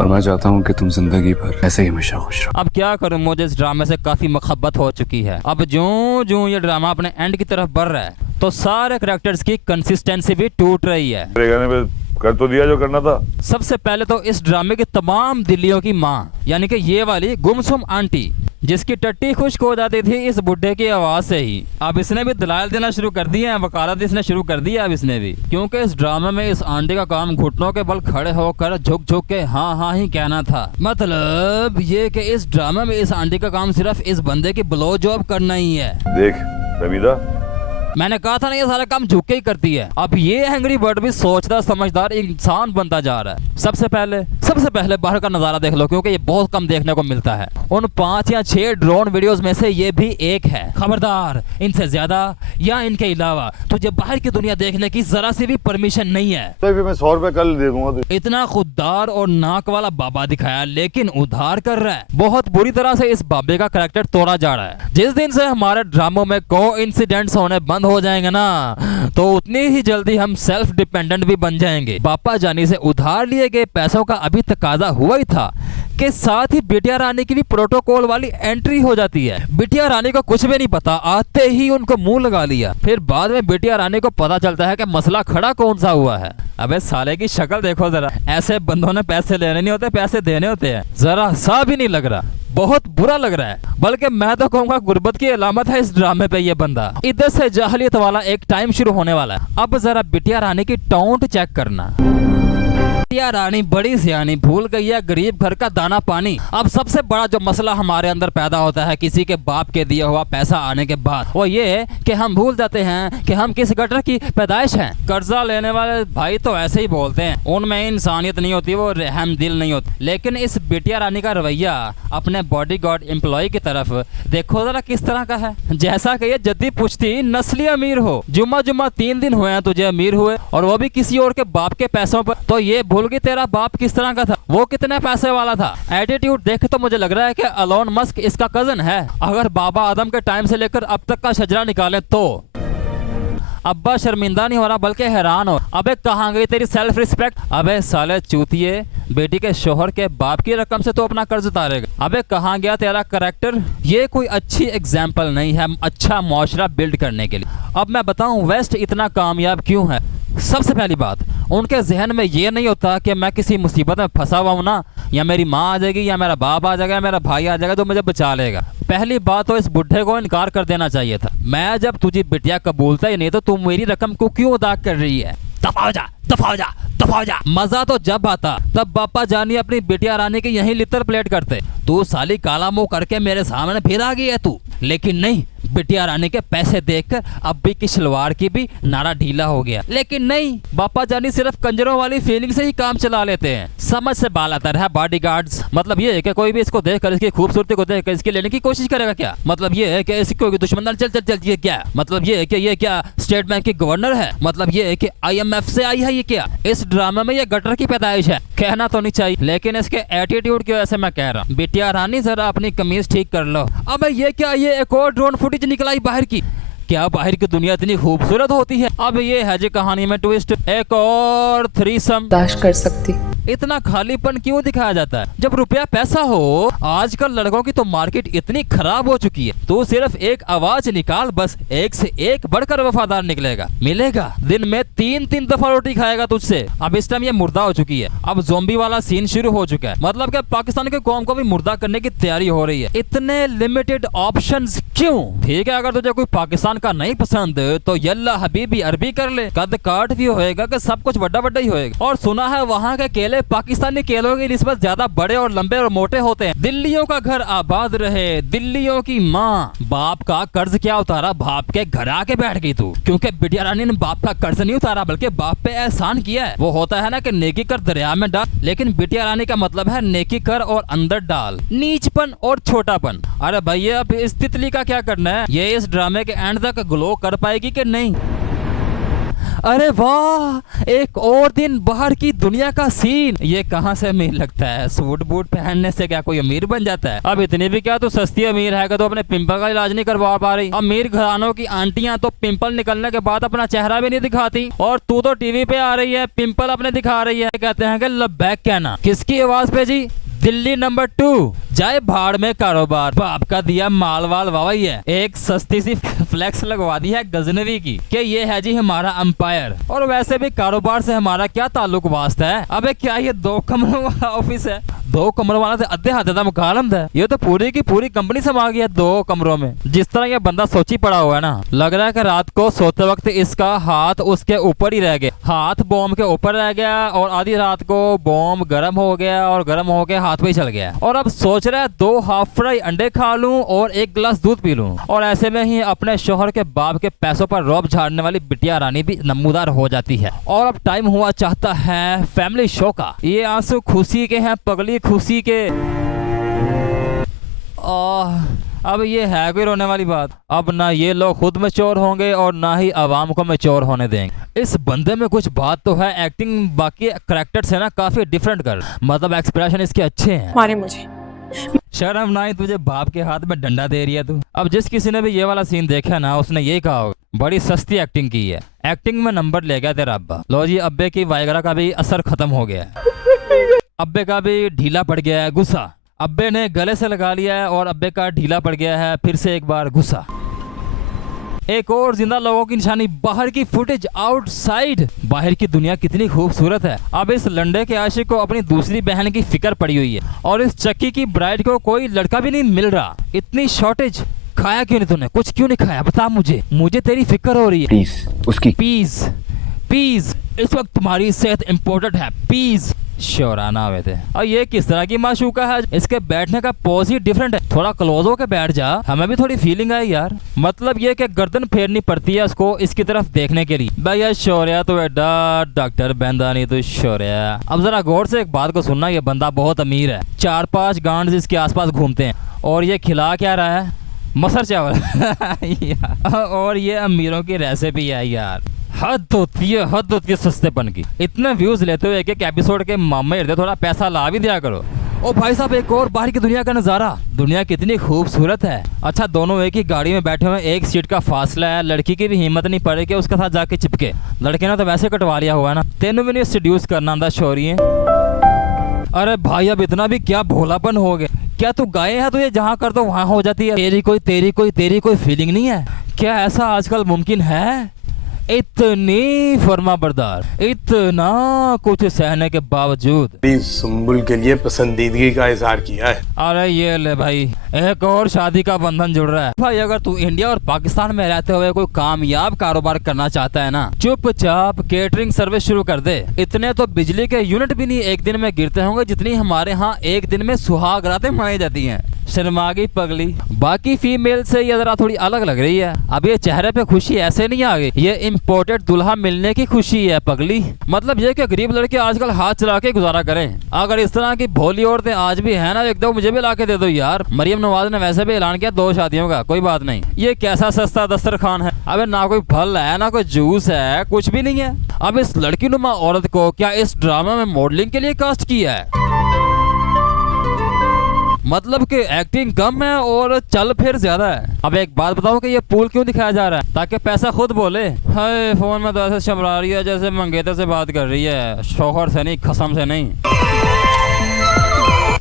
और मैं चाहता हूँ कि तुम जिंदगी भर ऐसे ही हमेशा खुश रहो। अब क्या करूं, मुझे इस ड्रामे से काफी मुहब्बत हो चुकी है। अब जो जो ये ड्रामा अपने एंड की तरफ बढ़ रहा है तो सारे कैरेक्टर्स की कंसिस्टेंसी भी टूट रही है। कर तो दिया जो करना था। सबसे पहले तो इस ड्रामे की तमाम दिल्लियों की माँ, यानी कि ये वाली गुमसुम आंटी, जिसकी टट्टी खुश्क हो जाती थी इस बुड्ढे की आवाज से ही, अब इसने भी दलाल देना शुरू कर दिए हैं, वकालत इसने शुरू कर दी है अब इसने भी। क्योंकि इस ड्रामे में इस आंटी का काम घुटनों के बल खड़े होकर झुक झुक के हाँ हाँ ही कहना था। मतलब ये कि इस ड्रामे में इस आंटी का काम सिर्फ इस बंदे की ब्लो जॉब करना ही है। देख रमीदा, मैंने कहा था ना ये सारा काम झुक के ही करती है। अब ये एंग्री बर्ड भी सोचता समझदार इंसान बनता जा रहा है। सबसे पहले बाहर का नजारा देख लो, क्योंकि ये बहुत कम देखने को मिलता है। उन 5 या 6 ड्रोन वीडियोस में से ये भी एक है। खबरदार, इनसे ज्यादा या इनके अलावा तुझे बाहर की दुनिया देखने की जरा सी भी परमिशन नहीं है। तो मैं 100 रुपए कल दे दूंगा। इतना खुददार और नाक वाला बाबा दिखाया, लेकिन उधार कर रहा है। बहुत बुरी तरह से इस बाबे का कैरेक्टर तोड़ा जा रहा है। जिस दिन से हमारे ड्रामों में कोइंसिडेंट्स होने बंद हो जाएंगे ना, तो उतनी ही जल्दी हम सेल्फ डिपेंडेंट भी बन जाएंगे। बापा जानी से उधार लिए गए पैसों का अभी तकाजा हुआ ही था के साथ ही बिटिया रानी की भी प्रोटोकॉल वाली एंट्री हो जाती है। बिटिया रानी को कुछ भी नहीं पता, आते ही उनको मुंह लगा लिया। फिर बाद में बिटिया रानी को पता चलता है कि मसला खड़ा कौन सा हुआ है। अबे साले की शक्ल देखो जरा, ऐसे बंदों ने पैसे लेने नहीं होते, पैसे देने होते हैं। जरा सा भी नहीं लग रहा, बहुत बुरा लग रहा है। बल्कि मैं तो कहूंगा गुर्बत की अलामत है इस ड्रामे पे ये बंदा। इधर से जाहलियत वाला एक टाइम शुरू होने वाला है। अब जरा बिटिया रानी की टोंट चेक करना। बिटिया रानी बड़ी सियानी, भूल गई है गरीब घर का दाना पानी। अब सबसे बड़ा जो मसला हमारे अंदर पैदा होता है किसी के बाप के दिया हुआ पैसा आने के बाद, वो ये कि हम भूल जाते हैं कि हम किस गटर की पैदाइश हैं। कर्जा लेने वाले भाई तो ऐसे ही बोलते हैं, उनमें इंसानियत नहीं होती, वो रहम दिल नहीं होती। लेकिन इस बिटिया रानी का रवैया अपने बॉडीगार्ड एम्प्लॉय की तरफ देखो जरा किस तरह का है। जैसा कि ये जद्दी पूछती नस्ली अमीर हो, जुम्मा 3 दिन हुए हैं तुझे अमीर हुए, और वो भी किसी और के बाप के पैसों पर। तो ये भूल गई तेरा बाप किस तरह का था, वो कितने पैसे वाला था। एटीट्यूड देख तो मुझे लग रहा है कि एलोन मस्क इसका कजन है। अगर बाबा आदम के टाइम से लेकर अब तक का शजरा निकाले तो अब्बा शर्मिंदा नहीं हो रहा बल्कि हैरान हो। अबे कहाँ गई तेरी सेल्फ रिस्पेक्ट। अबे साले चूतिए, बेटी के शोहर के बाप की रकम से तो अपना कर्ज उतारेगा। अबे कहाँ गया तेरा करेक्टर। ये कोई अच्छी एग्जाम्पल नहीं है अच्छा मुआशरा बिल्ड करने के लिए। अब मैं बताऊं वेस्ट इतना कामयाब क्यों है। सबसे पहली बात, उनके जहन में ये नहीं होता कि मैं किसी मुसीबत में फंसा हुआ हूं ना, या मेरी माँ आ जाएगी, या मेरा बाप आ जाएगा, या मेरा भाई आ जाएगा जो मुझे बचा लेगा। पहली बात तो इस बुढ़े को इनकार कर देना चाहिए था। मैं जब तुझे बिटिया कबूलता ही नहीं तो तू मेरी रकम को क्यों अदा कर रही है। दफा हो जा, दफा हो जा, दफा हो जा। मजा तो जब आता तब बापा जानी अपनी बिटिया रानी की यही लितर प्लेट करते। तू साली काला मुंह करके मेरे सामने फिर आ गई है तू। लेकिन नहीं, बिटिया रानी के पैसे देखकर अब्बी की शलवार की भी नारा ढीला हो गया। लेकिन नहीं, बापा जानी सिर्फ कंजरों वाली फीलिंग से ही काम चला लेते हैं। समझ से बालातर है बॉडीगार्ड्स। मतलब ये है कि कोई भी इसको देखकर इसकी खूबसूरती को देखकर इसकी लेने की कोशिश करेगा क्या। मतलब ये है कि इसकी कोई दुश्मन चल चल चल ये क्या। मतलब ये है कि ये क्या स्टेट बैंक की गवर्नर है। मतलब ये है कि IMF से आई है ये क्या। इस ड्रामा में ये गटर की पैदाइश है। कहना तो नहीं चाहिए लेकिन इसके एटीट्यूड की वजह से मैं कह रहा हूँ। बिटिया रानी जरा अपनी कमीज ठीक कर लो। अब ये क्या, ये एक और ड्रोन फुटेज निकलाई बाहर की। क्या बाहर की दुनिया इतनी खूबसूरत होती है। अब ये है जी कहानी में ट्विस्ट, एक और थ्रीसम बर्दाश्त कर सकती। इतना खालीपन क्यों दिखाया जाता है जब रुपया पैसा हो। आजकल लड़कों की तो मार्केट इतनी खराब हो चुकी है। तू सिर्फ एक आवाज निकाल, बस एक से एक बढ़कर वफादार निकलेगा। मिलेगा दिन में 3 दफा रोटी खाएगा तुझसे। अब इस टाइम ये मुर्दा हो चुकी है। अब ज़ोंबी वाला सीन शुरू हो चुका है। मतलब कि पाकिस्तान के कौम को भी मुर्दा करने की तैयारी हो रही है। इतने लिमिटेड ऑप्शंस क्यों। ठीक है, अगर तुझे कोई पाकिस्तान का नहीं पसंद तो यल्ला हबीबी अरबी कर ले। कद काट भी होएगा कि सब कुछ बड़ा बड़ा ही होएगा। और सुना है वहाँ के केले पाकिस्तानी केलों की निस्बत ज्यादा बड़े और लंबे और मोटे होते हैं। दिल्लियों का घर आबाद रहे, दिल्लियों की माँ। बाप का कर्ज क्या उतारा, बाप के घर आके बैठ गई तू। क्योंकि बिटिया रानी ने बाप का कर्ज नहीं उतारा बल्कि बाप पे एहसान किया है। वो होता है ना कि नेकी कर दरिया में डाल, लेकिन बिटिया रानी का मतलब है नेकी कर और अंदर डाल, नीचपन और छोटापन। अरे भैया अब इस तितली का क्या करना है। ये इस ड्रामे के एंड तक ग्लो कर पाएगी कि नहीं। अरे वाह, एक और दिन बाहर की दुनिया का सीन। ये कहाँ से अमीर लगता है? सूट बूट पहनने से क्या कोई अमीर बन जाता है? अब इतनी भी क्या तू सस्ती अमीर है कि तो अपने पिंपल का इलाज नहीं करवा पा रही। अमीर घरानों की आंटियां तो पिंपल निकलने के बाद अपना चेहरा भी नहीं दिखाती, और तू तो टीवी पे आ रही है पिंपल अपने दिखा रही है। कहते हैं कि लबैक कहना। किसकी आवाज पे जी? दिल्ली नंबर 2। जाए भाड़ में कारोबार, बाप का दिया माल वाल वावई है। एक सस्ती सी फ्लेक्स लगवा दी है गजनवी की कि ये है जी हमारा अंपायर। और वैसे भी कारोबार से हमारा क्या ताल्लुक वास्ता है? अबे क्या ये 2 कमरों वाला ऑफिस है? 2 कमरों वाला तो अद्धे हाथ का मुकालम है। ये तो पूरी की पूरी कंपनी समा गई है 2 कमरों में। जिस तरह ये बंदा सोची पड़ा हुआ है ना, लग रहा है कि रात को सोते वक्त इसका हाथ उसके ऊपर ही रह गया। हाथ बॉम्ब के ऊपर रह गया और आधी रात को बॉम्ब गर्म हो गया और गर्म होके हाथ पे ही चल गया। और अब सोच रहा है 2 हाफ फ्राई अंडे खा लूं और 1 गिलास दूध पी लूं। और ऐसे में ही अपने शोहर के बाप के पैसों पर रौब झाड़ने वाली बिटिया रानी भी नमूदार हो जाती है। और अब टाइम हुआ चाहता है फैमिली शो का। ये आंसू खुशी के हैं, पगली खुशी के। अब ये है कोई रोने वाली बात? अब ना ये लोग खुद में चोर होंगे और ना ही आवाम को में चोर होने देंगे। इस बंदे में कुछ बात तो है, एक्टिंग बाकी करेक्टर से ना काफी डिफरेंट कर, मतलब एक्सप्रेशन इसके अच्छे हैं। मारे मुझे। शर्म ना आई तुझे? बाप के हाथ में डंडा दे रही है तू। अब जिस किसी ने भी ये वाला सीन देखा ना, उसने ये कहा होगा बड़ी सस्ती एक्टिंग की है। एक्टिंग में नंबर ले गया तेरा अब्बा। लो जी, अब्बे की वायगरा का भी असर खत्म हो गया है। अब्बे का भी ढीला पड़ गया है गुस्सा। अब्बे ने गले से लगा लिया है और अब्बे का ढीला पड़ गया है फिर से एक बार गुस्सा। एक और जिंदा लोगों की निशानी, बाहर की फुटेज आउटसाइड। बाहर की दुनिया कितनी खूबसूरत है। अब इस लंडे के आशिक को अपनी दूसरी बहन की फिक्र पड़ी हुई है और इस चक्की की ब्राइड को कोई लड़का भी नहीं मिल रहा। इतनी शॉर्टेज। खाया क्यों नहीं तूने? कुछ क्यों नहीं खाया? बता मुझे तेरी फिक्र हो रही है। प्लीज उसकी पीस इस वक्त तुम्हारी सेहत इम्पोर्टेंट है। पीस शोराना हुए थे। और ये किस तरह की माशूका है? इसके बैठने का पोज ही डिफरेंट है। थोड़ा क्लोज होके बैठ जा, हमें भी थोड़ी फीलिंग आई यार। मतलब ये कि गर्दन फेरनी पड़ती है उसको इसकी तरफ देखने के लिए। भैया शौर्या तो एडा डॉक्टर बंदा नहीं तो शौर्या। अब जरा गौर से एक बात को सुनना, ये बंदा बहुत अमीर है। 4-5 गांड इसके आसपास घूमते हैं और ये खिला क्या रहा है? मसर चावल। और ये अमीरों की रेसिपी है यार। हद होती है सस्तेपन की। इतने व्यूज लेते हुए एक एपिसोड के मामे हृदय थोड़ा पैसा ला भी दिया करो। ओ भाई साहब, एक और बाहर की दुनिया का नजारा। दुनिया कितनी खूबसूरत है। अच्छा, दोनों एक ही गाड़ी में बैठे हुए, 1 सीट का फासला है। लड़की की भी हिम्मत नहीं पड़ी कि उसके साथ जाके चिपके। लड़के ने तो वैसे कटवा लिया हुआ है ना। तेनू भी नहीं सेड्यूस करना आंदा शौर्य। अरे भाई, अब इतना भी क्या भोलापन हो गया? क्या तू गाय है? तुझे जहाँ कर दो वहाँ हो जाती है। तेरी कोई फीलिंग नहीं है क्या? ऐसा आजकल मुमकिन है? इतनी फर्मा बरदार, इतना कुछ सहने के बावजूद सुंबुल के लिए पसंदीदगी का इजहार किया है। अरे ये ले भाई, एक और शादी का बंधन जुड़ रहा है। भाई अगर तू इंडिया और पाकिस्तान में रहते हुए कोई कामयाब कारोबार करना चाहता है ना, चुपचाप केटरिंग सर्विस शुरू कर दे। इतने तो बिजली के यूनिट भी नहीं एक दिन में गिरते होंगे जितनी हमारे यहाँ एक दिन में सुहाग रातें मनाई जाती हैं। शर्मा गई पगली। बाकी फीमेल से ये जरा थोड़ी अलग लग रही है। अब ये चेहरे पे खुशी ऐसे नहीं आ गई, ये इम्पोर्टेड दुल्हा मिलने की खुशी है पगली। मतलब ये कि गरीब लड़के आजकल हाथ चला के गुजारा करें। अगर इस तरह की भोली औरतें आज भी है ना, एक दो मुझे भी ला के दे दो यार। मरियम नवाज ने वैसे भी ऐलान किया 2 शादियों का, कोई बात नहीं। ये कैसा सस्ता दस्तरखान है? अबे ना कोई फल है ना कोई जूस है, कुछ भी नहीं है। अब इस लड़की नुमा औरत को क्या इस ड्रामा में मॉडलिंग के लिए कास्ट किया है? मतलब कि एक्टिंग कम है और चल फिर ज्यादा है। अब एक बात बताओ कि ये पूल क्यों दिखाया जा रहा है? ताकि पैसा खुद बोले। हाय, फोन में तो ऐसे चमरा रही है जैसे मंगेतर से बात कर रही है, शौहर से नहीं, कसम से नहीं।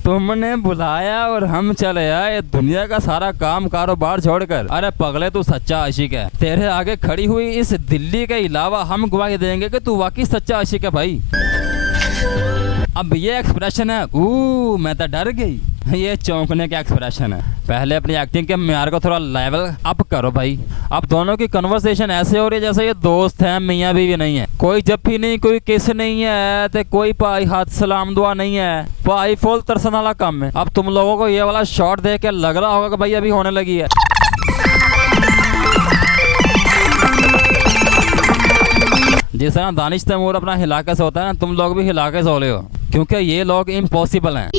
तुमने बुलाया और हम चले आए, दुनिया का सारा काम कारोबार छोड़कर। अरे पगले, तू सच्चा आशिक है। तेरे आगे खड़ी हुई इस दिल्ली के अलावा हम गवाही देंगे कि तू वाकई सच्चा आशिक है भाई। अब ये एक्सप्रेशन है, मैं तो डर गई। ये चौंकने का एक्सप्रेशन है। पहले अपनी एक्टिंग के म्यार को थोड़ा लेवल अप करो भाई। अब दोनों की कन्वर्सेशन ऐसे हो रही है जैसे ये दोस्त हैं, मियाँ बीवी नहीं है। कोई जप्फी नहीं, कोई किस नहीं है, ते कोई भाई हाथ सलाम दुआ नहीं है। भाई फुल तरसन वाला काम है। अब तुम लोगों को ये वाला शॉट देख के लग रहा होगा कि भाई अभी होने लगी है। जिस तरह दानिश तैमूर अपना हिलाके से होता है ना, तुम लोग भी हिलाके से हो रहे हो, क्योंकि ये लोग इम्पॉसिबल हैं।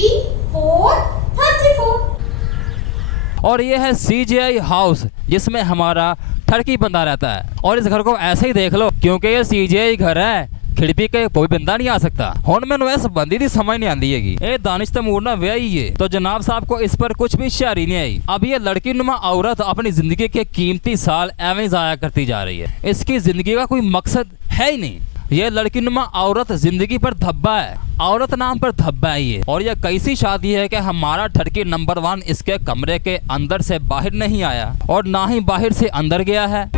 और ये है CGI हाउस जिसमें हमारा ठरकी बंदा रहता है। और इस घर को ऐसे ही देख लो क्योंकि ये CGI घर है, खिड़की के कोई बंदा नहीं आ सकता। हुण मैनू इस बंदी दी समझ नहीं आती हैगी, ये दानिश तैमूर ना व्याही है तो जनाब साहब को इस पर कुछ भी शायरी नहीं आई। अब ये लड़की नुमा औरत अपनी जिंदगी के कीमती साल एवं जाया करती जा रही है, इसकी जिंदगी का कोई मकसद है ही नहीं। ये लड़की नुमा औरत जिंदगी पर धब्बा है, औरत नाम पर धब्बा है ये। और ये कैसी शादी है कि हमारा ठरकी नंबर 1 इसके कमरे के अंदर से बाहर नहीं आया और ना ही बाहर से अंदर गया है।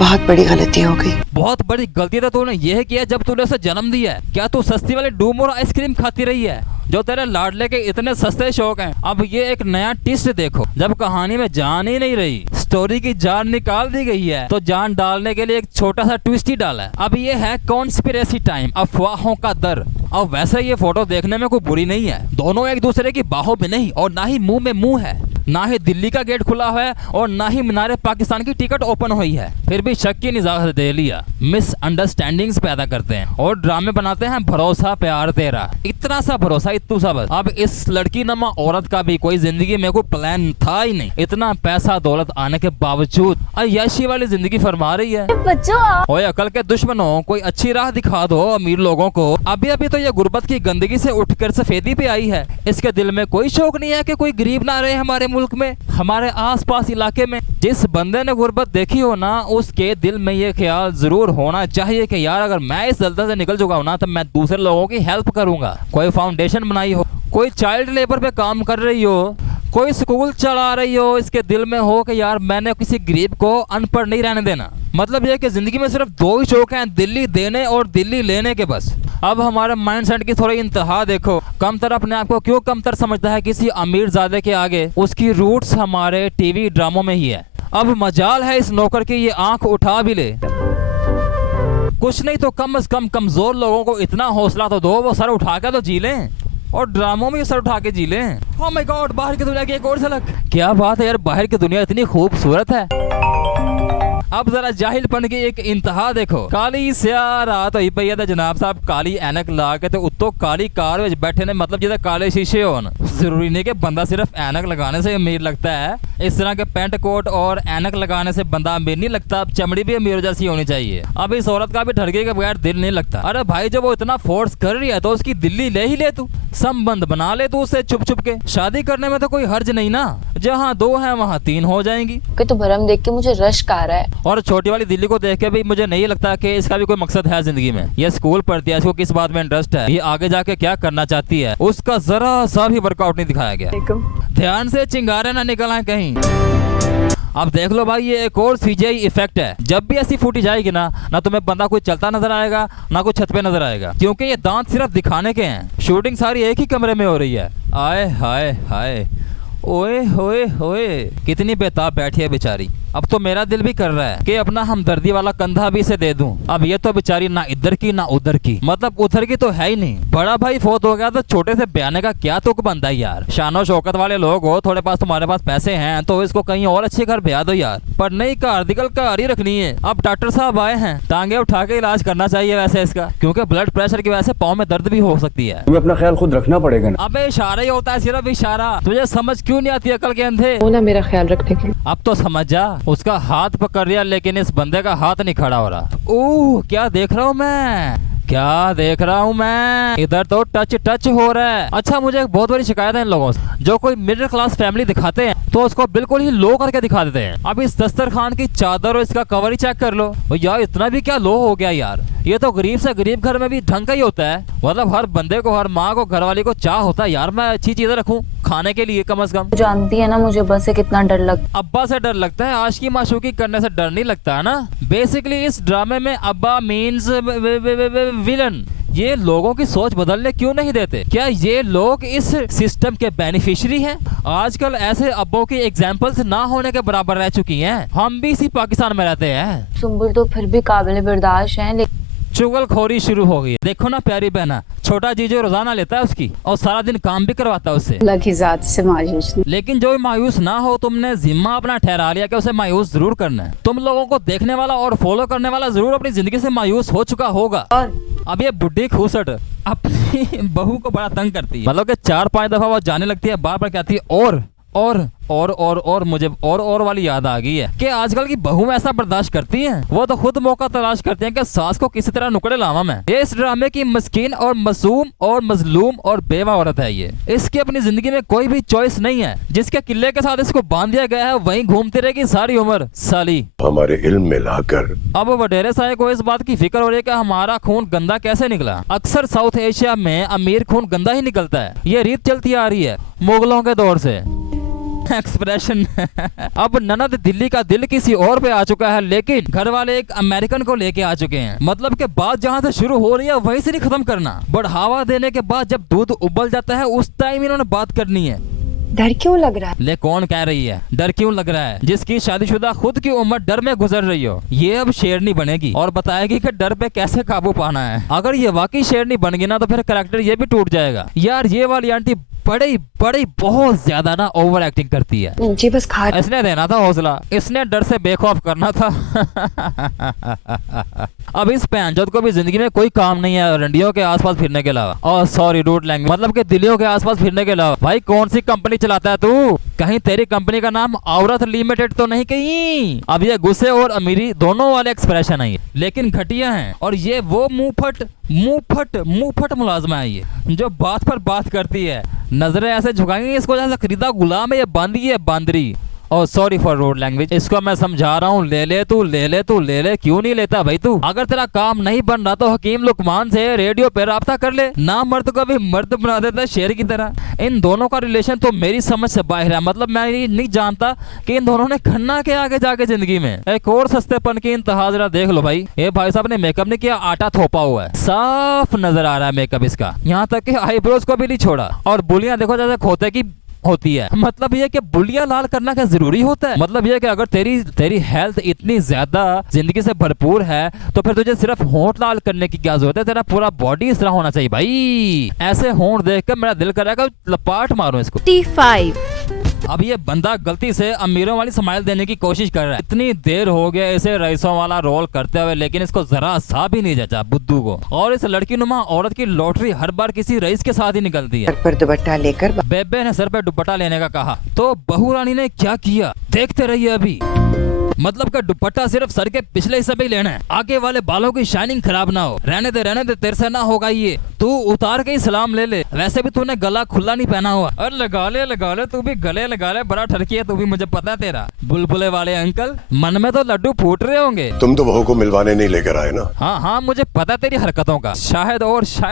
बहुत बड़ी गलती हो गई। बहुत बड़ी गलती तो तूने यह किया जब तूने उसे जन्म दिया है। क्या तू सस्ती वाली डूम और आइसक्रीम खाती रही है जो तेरे लाडले के इतने सस्ते शौक हैं? अब ये एक नया ट्विस्ट देखो, जब कहानी में जान ही नहीं रही, स्टोरी की जान निकाल दी गई है तो जान डालने के लिए एक छोटा सा ट्विस्ट ही डाला है। अब ये है कॉन्स्पिरेसी टाइम, अफवाहों का दर। अब वैसे ये फोटो देखने में कोई बुरी नहीं है, दोनों एक दूसरे की बाहों में नहीं और ना ही मुंह में मुंह है, ना ही दिल्ली का गेट खुला हुआ है और ना ही मीनार पाकिस्तान की टिकट ओपन हुई है। फिर भी शक की निजात दे लिया, मिसअंडरस्टैंडिंग्स पैदा करते हैं और ड्रामे बनाते हैं भरोसा प्यार तेरा, इतना सा भरोसा इतू सा बस। अब इस लड़की नमा औरत का भी कोई जिंदगी में कोई प्लान था ही नहीं, इतना पैसा दौलत आने के बावजूद अय्याशी वाली जिंदगी फरमा रही है। ओए अकल के दुश्मनों, कोई अच्छी राह दिखा दो अमीर लोगों को। अभी अभी तो ये गुर्बत की गंदगी से उठकर सफेदी पे आई है, इसके दिल में कोई शौक नहीं है कि कोई गरीब ना रहे हमारे मुल्क में, हमारे आसपास इलाके में। जिस बंदे ने गुर्बत देखी हो ना, उसके दिल में ये ख्याल जरूर होना चाहिए कि यार अगर मैं इस दलदल से निकल चुका हूं ना तो मैं दूसरे लोगों की हेल्प करूंगा। कोई फाउंडेशन बनाई हो, कोई चाइल्ड लेबर पे काम कर रही हो, कोई स्कूल चला रही हो, इसके दिल में हो कि यार मैंने किसी गरीब को अनपढ़ नहीं रहने देना। मतलब यह कि जिंदगी में सिर्फ 2 ही शौक हैं, दिल्ली देने और दिल्ली लेने के बस। अब हमारे माइंडसेट की थोड़ी इंतहा देखो, कमतर अपने आप को क्यों कमतर समझता है किसी अमीर ज़ादे के आगे? उसकी रूट्स हमारे टीवी ड्रामों में ही है। अब मजाल है इस नौकर की ये आंख उठा भी ले, कुछ नहीं तो कम से कम कमजोर लोगों को इतना हौसला तो दो वो सर उठा के तो जी लें, और ड्रामों में सर उठा के जी लें। ओह माय गॉड, बाहर की दुनिया की एक और झलक। क्या बात है यार, बाहर की दुनिया इतनी खूबसूरत है। अब जरा जाहिलपन की एक इंतहा देखो, काली स्या रात होई पई है जनाब साहब काली ऐनक ला के तो उत्तों काली कार विच बैठे ने, मतलब जिहदे काले शीशे होन। जरूरी नहीं कि बंदा सिर्फ ऐनक लगाने से अमीर लगता है, इस तरह के पेंट कोट और ऐनक लगाने से बंदा अमीर नहीं लगता, चमड़ी भी अमीर जैसी होनी चाहिए। अब इस औरत का भी ठरके के बगैर दिल नहीं लगता। अरे भाई जब वो इतना फोर्स कर रही है तो उसकी दिल्ली ले ही ले, तू संबंध बना ले तू उससे छुप छुप के। शादी करने में तो कोई हर्ज नहीं ना, जहाँ 2 हैं वहाँ 3 हो जाएंगी। तो भरम देख के मुझे रश्क आ रहा है। और छोटी वाली दिल्ली को देख के भी मुझे नहीं लगता कि इसका भी कोई मकसद है जिंदगी में। ये स्कूल पढ़ती है, इसको किस बात में इंटरेस्ट है, ये आगे जाके क्या करना चाहती है, उसका जरा सा भी वर्कआउट नहीं दिखाया गया। ध्यान से चिंगारे ना निकल आए कहीं। अब देख लो भाई, ये एक और CGI इफेक्ट है। जब भी ऐसी फूटी जाएगी ना तुम्हें बंदा कोई चलता नजर आएगा ना कोई छत पे नजर आएगा, क्योंकि ये दांत सिर्फ दिखाने के हैं। शूटिंग सारी एक ही कमरे में हो रही है। आए हाय हाय, ओए होए होए, कितनी बेताब बैठी है बेचारी। अब तो मेरा दिल भी कर रहा है कि अपना हमदर्दी वाला कंधा भी इसे दे दूं। अब ये तो बेचारी ना इधर की ना उधर की, मतलब उधर की तो है ही नहीं। बड़ा भाई फोत हो गया तो छोटे से बयाने का क्या तुक बनता है यार। शानो शौकत वाले लोग हो, थोड़े पास तुम्हारे पास पैसे हैं तो इसको कहीं और अच्छे घर भेजा दो यार, पर नहीं कार दिकल कार ही रखनी है। अब डॉक्टर साहब आए हैं, टांगे उठा के इलाज करना चाहिए वैसे इसका, क्योंकि ब्लड प्रेशर की वजह से पाँव में दर्द भी हो सकती है। तुम्हें अपना ख्याल खुद रखना पड़ेगा ना। अबे इशारा ही होता है, सिर्फ इशारा। तुझे समझ क्यों नहीं आती अकल के अंधे? बोला मेरा ख्याल रखने के लिए। अब तो समझ जा, उसका हाथ पकड़ लिया लेकिन इस बंदे का हाथ नहीं खड़ा हो रहा। ओह क्या देख रहा हूँ मैं, क्या देख रहा हूँ मैं, इधर तो टच हो रहा है। अच्छा मुझे एक बहुत बड़ी शिकायत है इन लोगों से, जो कोई मिडिल क्लास फैमिली दिखाते हैं तो उसको बिल्कुल ही लो करके दिखा देते हैं। अब इस दस्तरखान की चादर और इसका कवर ही चेक कर लो यार, इतना भी क्या लो हो गया यार। ये तो गरीब से गरीब घर में भी ढंग का ही होता है, मतलब हर बंदे को, हर माँ को, घर वाली को चाह होता है यार मैं अच्छी चीजें रखूं खाने के लिए कम से कम। जानती है ना मुझे बस से कितना डर लगता। अब्बा से डर लगता है, आशिकी माशूकी करने से डर नहीं लगता है ना। बेसिकली इस ड्रामे में अब्बा मीन्स विलन। ये लोगों की सोच बदलने क्यों नहीं देते? क्या ये लोग इस सिस्टम के बेनिफिशियरी हैं? आजकल ऐसे अब्बों की एग्जाम्पल्स ना होने के बराबर रह चुकी हैं। हम भी इसी पाकिस्तान में रहते हैं। सुंबुल तो फिर भी काबिल बर्दाश्त है। चुगलखोरी शुरू हो गई। देखो ना प्यारी बहना, छोटा जीजो रोजाना लेता है उसकी और सारा दिन काम भी करवाता है उससे। लगी जात से मायूस। लेकिन जो मायूस ना हो, तुमने जिम्मा अपना ठहरा लिया कि उसे मायूस जरूर करना है। तुम लोगों को देखने वाला और फॉलो करने वाला जरूर अपनी जिंदगी से मायूस हो चुका होगा। अब ये बुढ़ी खूसट अपनी बहू को बड़ा तंग करती है, मतलब कि 4-5 दफा वो जाने लगती है, बार बार कहती है और और मुझे और वाली याद आ गई है कि आजकल की बहू ऐसा बर्दाश्त करती हैं, वो तो खुद मौका तलाश करती हैं कि सास को किसी तरह नुकड़े लावा मैं। ये इस ड्रामे की मस्कीन और मासूम और मजलूम और बेवा औरत है। ये इसकी अपनी जिंदगी में कोई भी चॉइस नहीं है, जिसके किले के साथ इसको बांध दिया गया है वहीं घूमती रहेगी सारी उम्र साली। हमारे इल्म में लाकर अब वडेरे साहब को इस बात की फिक्र हो रही है कि हमारा खून गंदा कैसे निकला। अक्सर साउथ एशिया में अमीर खून गंदा ही निकलता है, ये रीत चलती आ रही है मुगलों के दौर से। एक्सप्रेशन अब ननद दिल्ली का दिल किसी और पे आ चुका है, लेकिन घर वाले एक अमेरिकन को लेके आ चुके हैं। मतलब कि बात जहाँ से शुरू हो रही है वहीं से नहीं खत्म करना। बढ़ावा देने के बाद जब दूध उबल जाता है उस टाइम इन्होंने बात करनी है। डर क्यों लग रहा है? ले कौन कह रही है डर क्यों लग रहा है? जिसकी शादीशुदा खुद की उम्र डर में गुजर रही हो, ये अब शेरनी बनेगी और बताएगी कि डर पे कैसे काबू पाना है। अगर ये वाकई शेरनी बन गई ना तो फिर कैरेक्टर ये भी टूट जाएगा। यार ये वाली आंटी बड़ी बहुत ज्यादा ना ओवर एक्टिंग करती है। जी बस खा। इसने देना था हौसला, इसने डर से बेखौफ करना था। अब इस पैंचोद को भी जिंदगी में कोई काम नहीं है रंडियों के आसपास फिरने के अलावा, और सॉरी रूड लैंग्वेज, मतलब कि दिलियों के आसपास फिरने के अलावा। भाई कौन सी कंपनी चलाता है तू? कहीं तेरी कंपनी का नाम औरत लिमिटेड तो नहीं कहीं? अब ये गुस्से और अमीरी दोनों वाले एक्सप्रेशन है, लेकिन घटिया हैं। और ये वो मुंहफट मुलाजमा है ये, जो बात पर बात करती है। नजरें ऐसे झुकाएंगे इसको जैसे खरीदा गुलाम है, ये बांदी है बांदरी। और सॉरी फॉर रोड लैंग्वेज, इसको मैं समझा रहा हूँ। ले ले क्यों नहीं लेता भाई तू? अगर तेरा काम नहीं बन रहा तो हकीम लुकमान से रेडियो पे राब्ता कर ले। ना मर्द को भी मर्द बना देता है शेर की तरह। इन दोनों का रिलेशन तो मेरी समझ से बाहर है। मतलब मैं ये नहीं जानता कि इन दोनों ने करना क्या आगे जाके जिंदगी में। एक और सस्तेपन की इंतहा जरा देख लो भाई। ये भाई साहब ने मेकअप नहीं किया, आटा थोपा हुआ है, साफ नजर आ रहा है मेकअप इसका। यहाँ तक कि आईब्रोज को भी नहीं छोड़ा। और बुलियां देखो जैसे खोते की होती है। मतलब ये कि बुलिया लाल करना क्या जरूरी होता है? मतलब ये कि अगर तेरी हेल्थ इतनी ज्यादा जिंदगी से भरपूर है तो फिर तुझे सिर्फ होंठ लाल करने की क्या जरूरत है? तेरा पूरा बॉडी इस तरह होना चाहिए भाई। ऐसे होंठ देख कर मेरा दिल करेगा लपाट मारूं इसको। 55 अब ये बंदा गलती से अमीरों वाली स्माइल देने की कोशिश कर रहा है। इतनी देर हो गया इसे रईसों वाला रोल करते हुए, लेकिन इसको जरा सा भी नहीं जचा बुद्धू को। और इस लड़की नुमा औरत की लॉटरी हर बार किसी रईस के साथ ही निकलती है। सर पर दुपट्टा लेकर बेबे ने सर पे दुपट्टा लेने का कहा तो बहू रानी ने क्या किया देखते रहिए अभी। मतलब का दुपट्टा सिर्फ सर के पिछले हिस्से पे ही लेना है, आगे वाले बालों की शाइनिंग खराब ना हो। रहने दे तेरे से ना होगा ये, तू उतार के ही सलाम ले ले। वैसे भी तूने गला खुला नहीं पहना हुआ। और लगा ले तू भी गले लगा ले, बड़ा ठरकी है तू भी, मुझे पता है तेरा। बुलबुले वाले अंकल मन में तो लड्डू फूट रहे होंगे। तुम तो बहू को मिलवाने नहीं लेकर आए ना? हाँ मुझे पता तेरी हरकतों का। शायद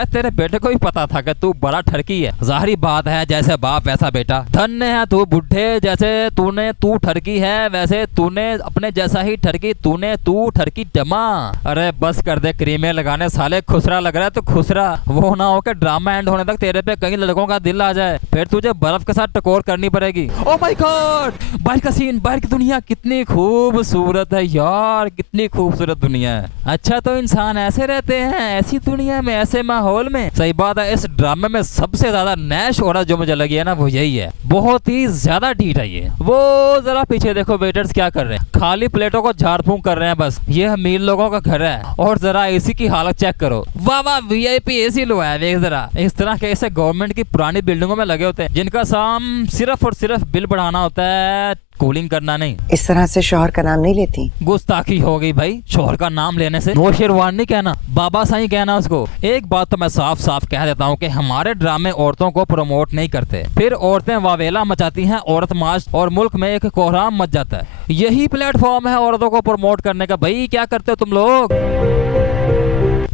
तेरे बेटे को भी पता था कि तू बड़ा ठरकी है। जाहिर बात है जैसे बाप वैसा बेटा। धन्य है तू बुढ़े, जैसे तू ठरकी है वैसे तूने अपने जैसा ही ठरकी, तू ठरकी जमा। अरे बस कर दे क्रीमें लगाने साले, खुसरा लग रहा है तो खुसरा। वो ना हो के ड्रामा एंड होने तक तेरे पे कई लड़कों का दिल आ जाए, फिर तुझे बर्फ के साथ टकोर करनी पड़ेगी। ओ माय गॉड, बाहर का सीन, बाहर की दुनिया कितनी खूबसूरत है यार, कितनी खूबसूरत दुनिया है। अच्छा तो इंसान ऐसे रहते हैं, ऐसी दुनिया में, ऐसे माहौल में। सही बात है, इस ड्रामे में सबसे ज्यादा नैश औरत जो मुझे लगी है ना वो यही है। बहुत ही ज्यादा ढीठ है ये। वो जरा पीछे देखो वेटर्स क्या कर रहे हैं, खाली प्लेटों को झाड़ फूंक कर रहे हैं बस। ये अमीर लोगों का घर है। और जरा एसी की हालत चेक करो, वाह वीआईपी एसी लो है देख जरा। इस तरह के ऐसे गवर्नमेंट की पुरानी बिल्डिंगों में लगे होते हैं जिनका काम सिर्फ और सिर्फ बिल बढ़ाना होता है, कूलिंग करना नहीं। इस तरह से शौहर का नाम नहीं लेती। गुस्ताखी हो गई भाई, शौहर का नाम लेने से। नौशेरवान नहीं कहना, बाबा साईं कहना उसको। एक बात तो मैं साफ साफ कह देता हूँ कि हमारे ड्रामे औरतों को प्रमोट नहीं करते, फिर औरतें वावेला मचाती हैं, औरत मार्च और मुल्क में एक कोहराम मच जाता है। यही प्लेटफॉर्म है औरतों को प्रमोट करने का। भाई क्या करते हो तुम लोग?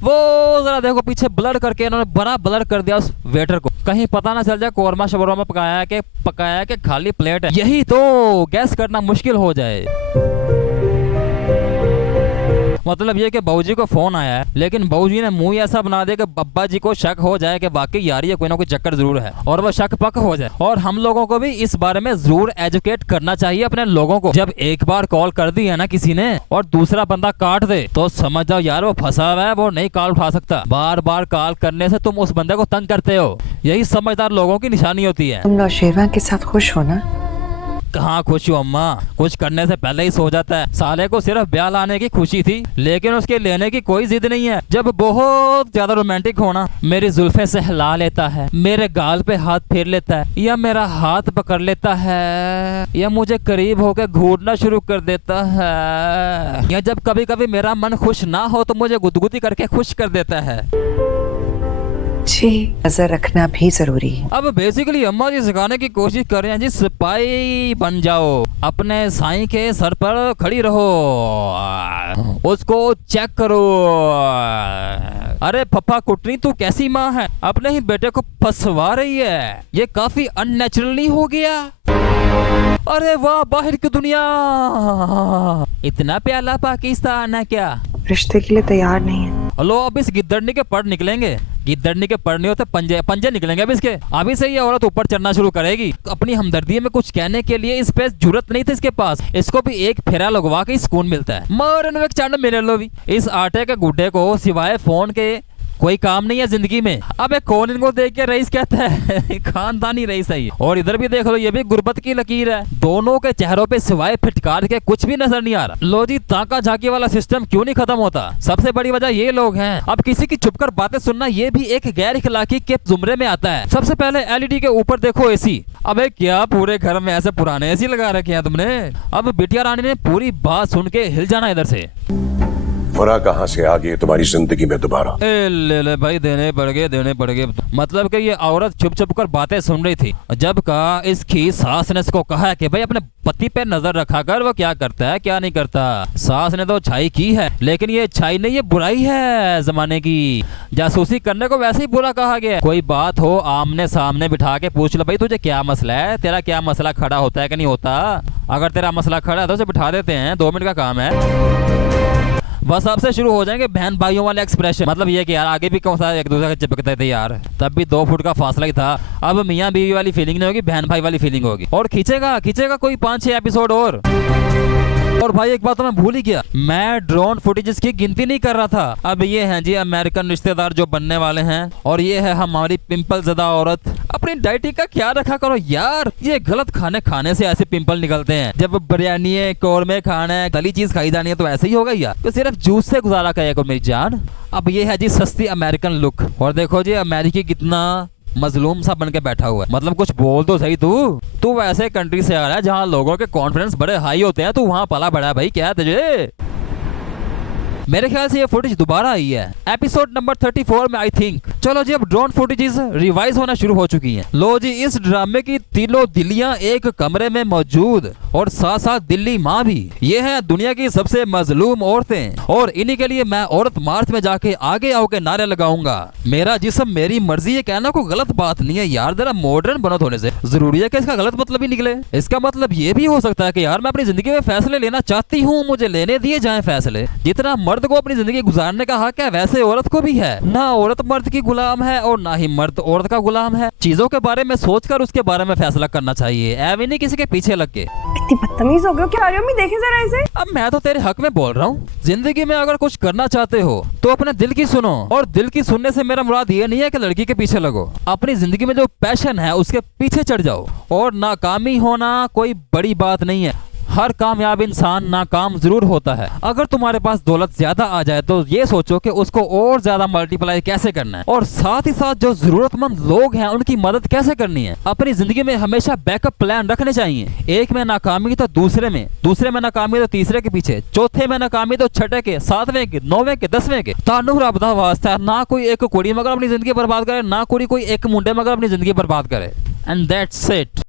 वो जरा देखो पीछे ब्लर करके इन्होंने बड़ा ब्लर कर दिया उस वेटर को, कहीं पता ना चल जाए कोरमा शबरों में पकाया है कि खाली प्लेट है। यही तो गैस करना मुश्किल हो जाए। मतलब ये कि बाबूजी को फोन आया है, लेकिन बाबूजी ने मुंह ऐसा बना दिया कि बब्बा जी को शक हो जाए कि वाकई यार ये कोई ना कोई चक्कर जरूर है, और वो शक पक हो जाए। और हम लोगों को भी इस बारे में जरूर एजुकेट करना चाहिए अपने लोगों को। जब एक बार कॉल कर दी है ना किसी ने और दूसरा बंदा काट दे तो समझ जाओ यार वो फंसा हुआ है, वो नहीं कॉल उठा सकता। बार बार कॉल करने से तुम उस बंदे को तंग करते हो। यही समझदार लोगों की निशानी होती है। तुम नौशेरवान के साथ खुश हो ना? कहाँ खुश हूँ अम्मा, कुछ करने से पहले ही सो जाता है। साले को सिर्फ ब्याह लाने की खुशी थी, लेकिन उसके लेने की कोई जिद नहीं है। जब बहुत ज्यादा रोमांटिक होना, मेरी जुल्फें सहला लेता है, मेरे गाल पे हाथ फेर लेता है, या मेरा हाथ पकड़ लेता है, या मुझे करीब होकर घूरना शुरू कर देता है, या जब कभी कभी मेरा मन खुश ना हो तो मुझे गुदगुदी करके खुश कर देता है। जी, नजर रखना भी जरूरी है। अब बेसिकली अम्मा जी सिखाने की कोशिश कर रहे हैं जी, सिपाही बन जाओ, अपने साईं के सर पर खड़ी रहो, उसको चेक करो। अरे फप्पा कुटनी, तू कैसी माँ है, अपने ही बेटे को फंसवा रही है, ये काफी अननेचुरली हो गया। अरे वाह, बाहर की दुनिया, इतना प्याला पाकिस्तान है क्या? रिश्ते के लिए तैयार नहीं है। लो, अब इस गिद्दड़नी के पड़ निकलेंगे, गिद्दड़नी के पड़ नहीं होते पंजे, पंजे निकलेंगे अब इसके। अभी से ये औरत ऊपर चढ़ना शुरू करेगी। अपनी हमदर्दी में कुछ कहने के लिए इस पे जुर्रत नहीं थी इसके पास, इसको भी एक फेरा लगवा के सुकून मिलता है। मरन एक चंड मिले लो भी, इस आटे के गुड्डे को सिवाय फोन के कोई काम नहीं है जिंदगी में। अबे कौन इनको देख के रईस कहता है? खानदानी रईस है ये। और इधर भी देख लो, ये भी गुर्बत की लकीर है, दोनों के चेहरों पे सिवाय फिटकार के कुछ भी नजर नहीं आ रहा। लो जी, ताका झाकी वाला सिस्टम क्यों नहीं खत्म होता? सबसे बड़ी वजह ये लोग हैं। अब किसी की छुपकर बातें सुनना ये भी एक गैर इखलाकी के जुमरे में आता है। सबसे पहले एलईडी के ऊपर देखो एसी। अबे क्या पूरे घर में ऐसे पुराने एसी लगा रखे हैं तुमने? अब बिटिया रानी ने पूरी बात सुन के हिल जाना इधर से। फरा कहाँ से आ गई तुम्हारी जिंदगी में दोबारा? ले भाई, देने पड़ गए। मतलब कि ये औरत छुप छुप कर बातें सुन रही थी, जब कहा इसकी सास ने इसको कहा कि भाई अपने पति पे नजर रखा कर, वो क्या करता है क्या नहीं करता। सास ने तो अच्छाई की है, लेकिन ये अच्छाई नहीं, ये बुराई है जमाने की। जासूसी करने को वैसे ही बुरा कहा गया। कोई बात हो, आमने सामने बिठा के पूछ लो, भाई तुझे क्या मसला है, तेरा क्या मसला खड़ा होता है कि नहीं होता। अगर तेरा मसला खड़ा है तो उसे बिठा देते हैं, 2 मिनट का काम है। बस अब से शुरू हो जाएंगे बहन भाइयों वाले एक्सप्रेशन। मतलब ये कि यार आगे भी कौन सा एक दूसरे के चिपकते थे यार, तब भी 2 फुट का फासला ही था। अब मियाँ बीवी वाली फीलिंग नहीं होगी, बहन भाई वाली फीलिंग होगी। और खींचेगा कोई 5-6 एपिसोड और भाई एक बात तो मैं भूल ही गया, मैं ड्रोन फुटेजेस की गिनती नहीं कर रहा था। अब ये हैं जी अमेरिकन रिश्तेदार जो बनने वाले हैं, और ये है हमारी पिंपल ज़दा औरत। अपनी डाइटिंग का क्या रखा करो यार, ये गलत खाने से ऐसे पिंपल निकलते हैं। जब बिरयानी कौरमे खाना है, तली चीज खाई जानी है तो ऐसे ही होगा यार, तो सिर्फ जूस से गुजारा करेगा मेरी जान। अब ये है जी सस्ती अमेरिकन लुक, और देखो जी अमेरिकी कितना मजलूम सा बन के बैठा हुआ है। मतलब कुछ बोल तो सही, तू वैसे कंट्री से आ रहा है जहाँ लोगों के कॉन्फिडेंस बड़े हाई होते हैं, तू वहाँ पला बड़ा है भाई, क्या है तुझे? मेरे ख्याल से ये फुटेज दोबारा आई है एपिसोड नंबर 34 में आई थिंक। चलो जी, अब ड्रोन फुटेजेस रिवाइज होना शुरू हो चुकी हैं। लो जी, इस ड्रामे की तीनों दिल्लियां एक कमरे में मौजूद, और साथ साथ दिल्ली माँ भी। ये है दुनिया की सबसे मजलूम औरतें, और इन्हीं के लिए मैं औरत मार्च में जाके आगे आओ के नारे लगाऊंगा। मेरा जिस्म मेरी मर्जी, ये कहना कोई गलत बात नहीं है यार, जरा मॉडर्न बनो होने से जरूरी है कि इसका गलत मतलब ही निकले। इसका मतलब ये भी हो सकता है कि यार मैं अपनी जिंदगी में फैसले लेना चाहती हूँ, मुझे लेने दिए जाए फैसले। जितना मर्द को अपनी जिंदगी गुजारने का हक है, वैसे औरत को भी है। ना औरत मर्द की गुलाम है और ना ही मर्द औरत का गुलाम है। चीजों के बारे में सोचकर उसके बारे में फैसला करना चाहिए, ऐवे नहीं किसी के पीछे लग के। इतनी बदतमीज हो गए हो क्या? अम्मी देखे जरा इसे। अब मैं तो तेरे हक में बोल रहा हूँ, जिंदगी में अगर कुछ करना चाहते हो तो अपने दिल की सुनो, और दिल की सुनने से मेरा मुराद ये नहीं है कि लड़की के पीछे लगो। अपनी जिंदगी में जो पैशन है उसके पीछे चढ़ जाओ, और नाकामी होना कोई बड़ी बात नहीं है। हर कामयाब इंसान नाकाम जरूर होता है। अगर तुम्हारे पास दौलत ज्यादा आ जाए तो ये सोचो कि उसको और ज्यादा मल्टीप्लाई कैसे करना है, और साथ ही साथ जो जरूरतमंद लोग हैं उनकी मदद कैसे करनी है। अपनी जिंदगी में हमेशा बैकअप प्लान रखने चाहिए। एक में नाकामी तो दूसरे में नाकामी तो तीसरे के पीछे, चौथे में नाकामी तो छठे के, 7वें के, 9वें के, 10वें के। तानू रब दा वास्ता, ना कोई एक कुड़ी मगर अपनी जिंदगी बर्बाद करे, ना कोई एक मुंडे मगर अपनी जिंदगी बर्बाद करे। And that's it.